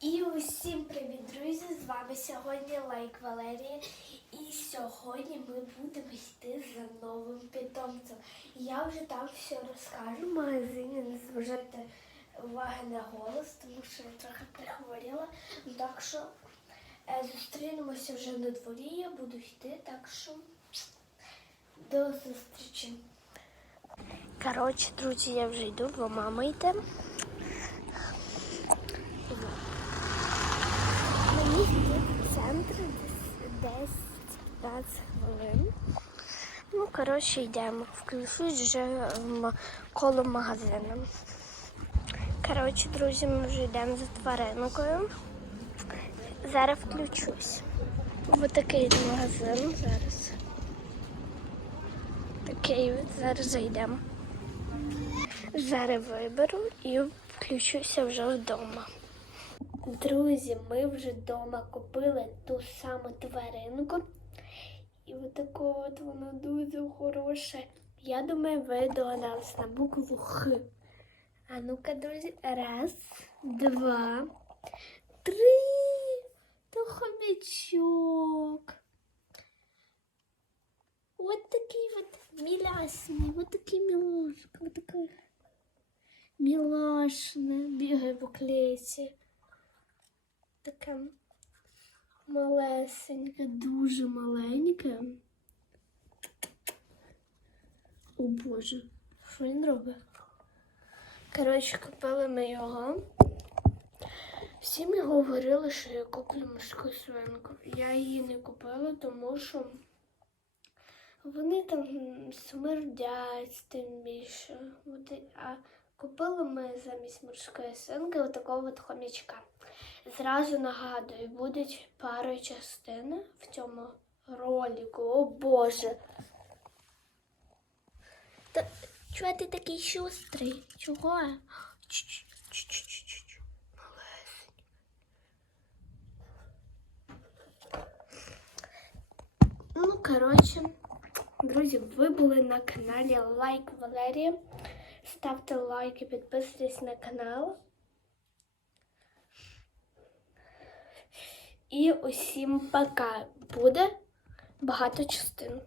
І усім привіт, друзі! З вами сьогодні Лайк Валерія. І сьогодні ми будемо йти за новим питомцем. Я вже там все розкажу в магазині, не зважайте уваги на голос, тому що я трохи прихворіла. Так що е, зустрінемося вже на дворі, я буду йти, так що до зустрічі. Коротше, друзі, я вже йду, бо мама йде. Мені йти в десь 10-15 хвилин. Ну, коротше, йдемо. Включусь вже коло магазину. Коротше, друзі, ми вже йдемо за тваринкою. Зараз включусь. Ось такий магазин зараз. Такий зараз зайдемо. Зараз виберу і включуся вже вдома. Друзі, ми вже вдома купили ту саму тваринку. І отако от воно дуже хороше. Я думаю, ви догадались на букву Х. А ну-ка, друзі, раз, два, три. То хомячок. Вот такий вот милясний, вот такий милашка, вот такий милашне, бігає по клеті. Таке малесеньке, дуже маленьке. О Боже, що він робить? Коротше, купили ми його. Всі мені говорили, що я куплю морську свинку. Я її не купила, тому що вони там смердять тим більше. А купили ми замість морської свинки отакого от хомячка. Зразу нагадую, будуть пару частин в цьому ролику. О Боже. Та чого ти такий шустрий? Чого? Чш-чш-чш-чш-чш. Малесенький. Ну, коротше, друзі, ви були на каналі Лайк Валерія. Ставте лайки, підписуйтесь на канал. І усім пока. Буде багато частин.